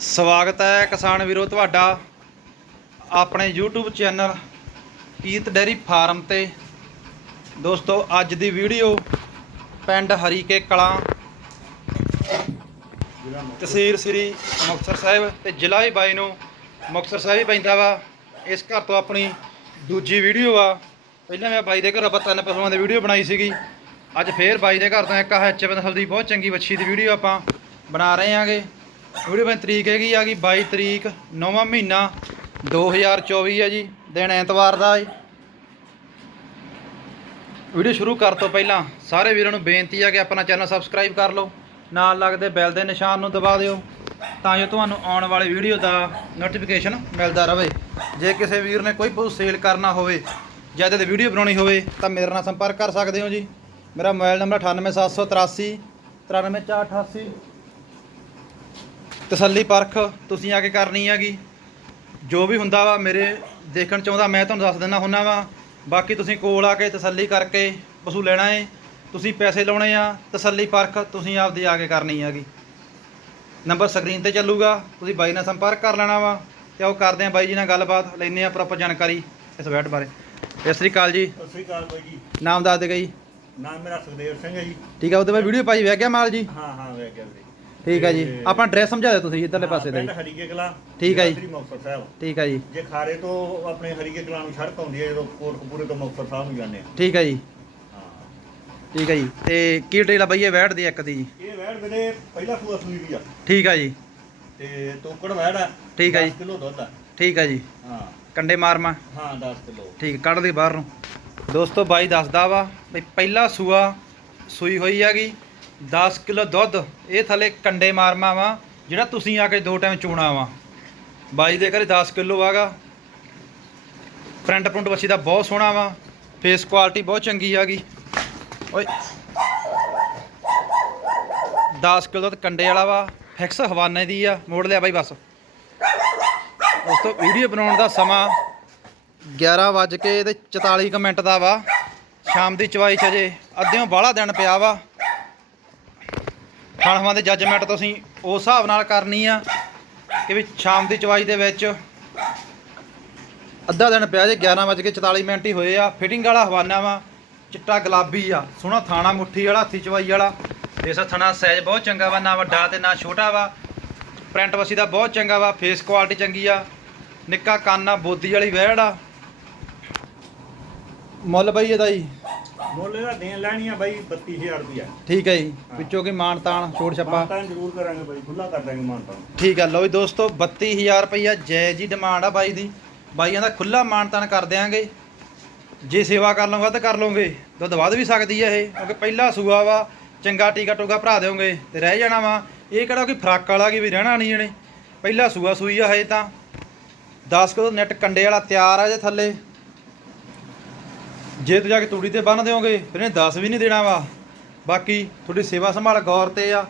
ਸਵਾਗਤ ਹੈ ਕਿਸਾਨ ਵੀਰੋ ਤੁਹਾਡਾ ਆਪਣੇ YouTube ਚੈਨਲ ਕੀਤ ਡੈਰੀ ਫਾਰਮ ਤੇ। ਦੋਸਤੋ, ਅੱਜ ਦੀ ਵੀਡੀਓ ਪਿੰਡ ਹਰੀਕੇ ਕਲਾਂ। ਤਹਿਸੀਲ ਸ੍ਰੀ ਮੁਕਤਸਰ ਸਾਹਿਬ ਤੇ ਜ਼ਿਲ੍ਹਾ ਹੀ ਬਾਈ ਨੂੰ ਮੁਕਤਸਰ ਸਾਹਿਬ ਹੀ ਪੈਂਦਾ ਵਾ। ਇਸ ਘਰ ਤੋਂ ਆਪਣੀ ਦੂਜੀ ਵੀਡੀਓ ਆ। ਪਹਿਲਾਂ ਮੈਂ ਬਾਈ ਦੇ ਘਰ ਆਪਾਂ ਤਿੰਨ ਪਸ਼ੂਆਂ ਦੀ ਵੀਡੀਓ ਬਣਾਈ ਸੀਗੀ। ਅੱਜ ਫੇਰ ਬਾਈ ਦੇ ਘਰ ਤੋਂ ਇੱਕ ਐਚ ਨਸਲ ਦੀ ਬਹੁਤ ਚੰਗੀ ਵੱਛੀ ਦੀ ਵੀਡੀਓ ਆਪਾਂ ਬਣਾ ਰਹੇ ਆਂਗੇ। ਵੀਡੀਓ ਦੀ ਤਰੀਕ ਹੈਗੀ ਆ ਗਈ 22 ਤਰੀਕ 9ਵਾਂ ਮਹੀਨਾ 2024 ਹੈ ਜੀ, ਦਿਨ ਐਤਵਾਰ ਦਾ ਹੈ ਵੀਡੀਓ ਸ਼ੁਰੂ ਕਰਨ ਤੋਂ ਪਹਿਲਾਂ ਸਾਰੇ ਵੀਰਾਂ ਨੂੰ ਬੇਨਤੀ ਹੈ ਕਿ ਆਪਣਾ ਚੈਨਲ ਸਬਸਕ੍ਰਾਈਬ ਕਰ ਲਓ, ਨਾਲ ਲੱਗਦੇ ਬੈਲ ਦੇ ਨਿਸ਼ਾਨ ਨੂੰ ਦਬਾ ਦਿਓ, ਤਾਂ ਜੋ ਤੁਹਾਨੂੰ ਆਉਣ ਵਾਲੀ ਵੀਡੀਓ ਦਾ ਨੋਟੀਫਿਕੇਸ਼ਨ ਮਿਲਦਾ ਰਹੇ। ਜੇ ਕਿਸੇ ਵੀਰ ਨੇ ਕੋਈ ਪਸ਼ੂ ਸੇਲ ਕਰਨਾ ਹੋਵੇ, ਜਾਂ ਇਹਦੇ ਵੀਡੀਓ ਬਣਾਉਣੀ ਹੋਵੇ, ਤਾਂ ਮੇਰੇ ਨਾਲ ਸੰਪਰਕ ਕਰ ਸਕਦੇ ਹੋ ਜੀ। ਮੇਰਾ ਮੋਬਾਈਲ ਨੰਬਰ 98783 93488 ਤਸੱਲੀ ਪਰਖ ਤੁਸੀਂ ਆ ਕੇ ਕਰਨੀ ਹੈਗੀ। ਜੋ ਵੀ ਹੁੰਦਾ ਵਾ ਮੇਰੇ ਦੇਖਣ ਚਾਹੁੰਦਾ ਮੈਂ ਤੁਹਾਨੂੰ ਦੱਸ ਦਿੰਦਾ ਹੁੰਨਾ ਵਾ। ਬਾਕੀ ਤੁਸੀਂ ਕੋਲ ਆ ਕੇ ਤਸੱਲੀ ਕਰਕੇ ਪਸ਼ੂ ਲੈਣਾ ਏ। ਤੁਸੀਂ ਪੈਸੇ ਲਾਉਣੇ ਆ ਤਸੱਲੀ ਪਰਖ ਤੁਸੀਂ ਆਪਦੀ ਆ ਕੇ ਕਰਨੀ ਹੈਗੀ। ਨੰਬਰ ਸਕਰੀਨ ਤੇ ਚੱਲੂਗਾ ਤੁਸੀਂ ਬਾਈ ਨਾਲ ਸੰਪਰਕ ਕਰ ਲੈਣਾ ਵਾ ਤੇ ਉਹ ਕਰਦੇ ਆ ਬਾਈ ਜੀ ਨਾਲ ਗੱਲਬਾਤ ਲੈਣੇ ਆ ਪ੍ਰੋਪਰ ਜਾਣਕਾਰੀ ਇਸ ਵੈਟ ਬਾਰੇ। ਸਤਿ ਸ੍ਰੀ ਅਕਾਲ ਜੀ। ਸਤਿ ਸ੍ਰੀ ਅਕਾਲ ਬਾਈ ਜੀ। ਨਾਮ ਦੱਸ ਦੇ ਜੀ ਨਾਮ ਮੇਰਾ ਸੁਖਦੇਵ ਸਿੰਘ ਹੈ ਜੀ। ਠੀਕ ਆ ਉਹਦੇ ਬਾਅਦ ਵੀਡੀਓ ਪਾਈ ਵੇਖ ਗਿਆ ਮਾਲ ਜੀ? ਹਾਂ ਹਾਂ ਵੇਖ ਗਿਆ ਜੀ ਠੀਕ ਆ ਜੀ। ਤੇ- ਆਪਣਾ ਐਡਰੈਸ ਸਮਝਾ ਦਿਓ ਤੁਸੀਂ ਇੱਧਰਲੇ ਪਾਸੇ ਦਾ ਪਿੰਡ ਹਰੀਕੇ ਕਲਾਂ ਠੀਕ ਹੈ ਜੀ। ਸ੍ਰੀ ਮੁਕਤਸਰ ਸਾਹਿਬ। ਠੀਕ ਆ ਜੀ। ਜੇ ਖਾਰੇ ਤੋਂ ਆਪਣੇ ਹਰੀਕੇ ਕਲਾਂ ਨੂੰ ਸੜਕ ਆਉਂਦੀ ਹੈ ਜਦੋਂ ਕੋਟਕਪੂਰੇ ਤੋਂ ਮੁਕਤਸਰ ਸਾਹਿਬ ਨੂੰ ਜਾਂਦੇ ਆ। ਠੀਕ ਆ ਜੀ। ਹਾਂ। ਠੀਕ ਆ ਜੀ। ਤੇ ਕੀ ਡਿਟੇਲ ਆ ਬਈਏ ਵੈਟ ਦੀ ਇੱਕ ਦੀ ਜੀ? ਇਹ ਵੈੜ ਵੀਰੇ ਪਹਿਲਾ ਸੂਆ ਸੂਈ ਦੀ ਆ। ਠੀਕ ਆ ਜੀ। ਤੇ ਤੋਕੜ ਵੈੜ ਆ। ਠੀਕ ਹੈ ਜੀ। 10 ਕਿਲੋ ਦੁੱਧ ਆ। ਠੀਕ ਆ ਜੀ। ਹਾਂ। ਕੰਡੇ ਮਾਰਮਾ ਹਾਂ 10 ਕਿਲੋ। ਠੀਕ ਕੱਢ ਦੇ ਬਾਹਰ ਨੂੰ। ਦੋਸਤੋ ਬਾਈ ਦੱਸਦਾ ਵਾ ਵੀ ਪਹਿਲਾ ਸੂਆ ਸੂਈ ਹੋਈ ਹੈਗੀ। 10 ਕਿਲੋ ਦੁੱਧ, ਇਹ ਥੱਲੇ ਕੰਡੇ ਮਾਰਮਾ ਵਾ, ਜਿਹੜਾ ਤੁਸੀਂ ਆ ਕੇ ਦੋ ਟਾਈਮ ਚੂਣਾ ਵਾ। ਬਾਈ ਦੇ ਘਰੇ 10 ਕਿਲੋ ਆਗਾ। ਪ੍ਰਿੰਟ ਪ੍ਰਿੰਟ ਬੱਚੀ ਦਾ ਬਹੁਤ ਸੋਹਣਾ ਵਾ ਫੇਸ ਕੁਆਲਿਟੀ ਬਹੁਤ ਚੰਗੀ ਹੈਗੀ ਓਏ। 10 ਕਿਲੋ ਦੁੱਧ ਕੰਡੇ ਵਾਲਾ ਵਾ ਫਿਕਸ ਹਵਾਨੇ ਦੀ ਆ, ਮੋੜ ਲਿਆ ਬਾਈ ਬਸ। ਉਸ ਤੋਂ ਵੀਡੀਓ ਬਣਾਉਣ ਦਾ ਸਮਾਂ 11 ਵੱਜ ਕੇ ਤੇ 44 ਕੁ ਮਿੰਟ ਦਾ ਵਾ। ਸ਼ਾਮ ਦੀ ਚਵਾਈ ਚ ਅਜੇ ਅੱਧਿਓਂ ਬਾਹਲਾ ਦਿਨ ਪਿਆ ਵਾ। ਖਾਣਵਾਂ ਦੇ ਜੱਜਮੈਂਟ ਤੁਸੀਂ ਉਸ ਹਿਸਾਬ ਨਾਲ ਕਰਨੀ ਆ ਕਿ ਵੀ ਸ਼ਾਮ ਦੀ ਚਵਾਈ ਦੇ ਵਿੱਚ ਅੱਧਾ ਦਿਨ ਪਿਆ ਜੇ 11 ਵੱਜ ਕੇ 44 ਮਿੰਟ ਹੀ ਹੋਏ ਆ। ਫਿਟਿੰਗ ਵਾਲਾ ਹਵਾਨਾ ਵਾ, ਚਿੱਟਾ ਗੁਲਾਬੀ ਆ, ਸੋਹਣਾ ਥਾਣਾ ਮੁੱਠੀ ਵਾਲਾ, ਹੱਥੀ ਚਵਾਈ ਵਾਲਾ। ਦੇਸਾ ਥਣਾ ਸਾਈਜ਼ ਬਹੁਤ ਚੰਗਾ ਵਾ, ਨਾ ਵੱਡਾ ਤੇ ਨਾ ਛੋਟਾ ਵਾ। ਪ੍ਰਿੰਟ ਵਸੀ ਦਾ ਬਹੁਤ ਚੰਗਾ ਵਾ ਫੇਸ ਕੁਆਲਿਟੀ ਚੰਗੀ ਆ। ਨਿੱਕਾ ਕੰਨ ਆ, ਬੋਦੀ ਵਾਲੀ ਵਹਿੜ ਆ। ਮੁੱਲ ਬਈ ਇਹਦਾ ਜੀ ਮੁੱਲ ਇਹਦਾ ਦੇਣ ਲੈਣੀ ਆ ਬਾਈ 32000 ਰੁਪਇਆ ਠੀਕ ਹੈ ਜੀ ਵਿੱਚੋਂ ਕੀ ਮਾਨ ਤਾਨ ਛੋੜ ਛੱਪਾ? ਮਾਨਤਾਂ ਜ਼ਰੂਰ ਕਰਾਂਗੇ ਬਾਈ ਖੁੱਲਾ ਕਰ ਦਾਂਗੇ ਮਾਨਤਾਂ ਠੀਕ ਆ ਲਓ ਜੀ ਦੋਸਤੋ 32000 ਰੁਪਈਆ ਜੈ ਜੀ ਡਿਮਾਂਡ ਆ ਬਾਈ ਦੀ। ਬਾਈਆਂ ਦਾ ਖੁੱਲਾ ਮਾਨਤਾਨ ਕਰ ਦਿਆਂਗੇ। ਜੇ ਸੇਵਾ ਕਰ ਲਵਾਂਗਾ ਤਾਂ ਕਰ ਲਓਗੇ। ਦੁੱਧ ਵੱਧ ਵੀ ਸਕਦੀ ਆ ਇਹ ਕਿਉਂਕਿ ਪਹਿਲਾ ਸੂਆ ਵਾ ਚੰਗਾ ਟੀਕਾ ਟੋਗਾ ਭਰਾ ਦਿਓਗੇ ਤੇ ਰਹਿ ਜਾਣਾ ਵਾ। ਇਹ ਕਿਹੜਾ ਕੋਈ ਫਰਾਕ ਵਾਲਾ ਕੀ ਵੀ ਰਹਿਣਾ ਨਹੀਂ ਇਹਨੇ। ਪਹਿਲਾ ਸੂਆ ਸੂਈ ਆ ਹਜੇ ਤਾਂ। 10 ਕਿਲੋ ਨੈਟ ਕੰਡੇ ਵਾਲਾ ਤਿਆਰ ਆ ਜੇ ਥੱਲੇ। ਜੇ ਤੁਸੀਂ ਜਾ ਕੇ ਤੂੜੀ ਤੇ ਬੰਨ ਦਿਓਗੇ, ਫਿਰ ਇਹਨੇ 10 ਵੀ ਨਹੀਂ ਦੇਣਾ ਵਾ। ਬਾਕੀ ਤੁਹਾਡੀ ਸੇਵਾ ਸੰਭਾਲ ਗੌਰ ਤੇ ਆ।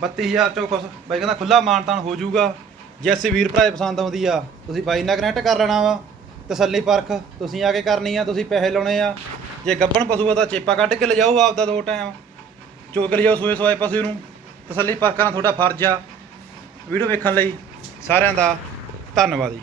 32000 ਚੋਂ ਕੁਛ ਬਾਈ ਕਹਿੰਦਾ ਖੁੱਲਾ ਮਾਨਤਾਨ ਹੋ ਜਾਊਗਾ। ਜੇ ਅਸੀਂ ਵੀਰ ਭਰਾ ਪਸੰਦ ਆਉਂਦੀ ਆ। ਤੁਸੀਂ ਬਾਈ ਨਾਲ ਕਨੈਕਟ ਕਰ ਲੈਣਾ ਵਾ। ਤਸੱਲੀ ਪਰਖ, ਤੁਸੀਂ ਆ ਕੇ ਕਰਨੀ ਆ, ਤੁਸੀਂ ਪੈਸੇ ਲਾਉਣੇ ਆ। ਜੇ ਗੱਬਣ ਪਸ਼ੂ ਆ ਤਾਂ ਚੇਪਾ ਕੱਢ ਕੇ ਲਿਜਾਓ ਆਪਦਾ ਦੋ ਟਾਈਮ। ਚੋਕ ਲਿਜਾਓ ਸੂਏ ਸਵਾਏ ਪਸ਼ੂ ਨੂੰ। ਤਸੱਲੀ ਪਰਖ ਕਰਨਾ ਤੁਹਾਡਾ ਫਰਜ਼ ਆ। ਵੀਡੀਓ ਵੇਖਣ ਲਈ ਸਾਰਿਆਂ ਦਾ ਧੰਨਵਾਦ ਜੀ।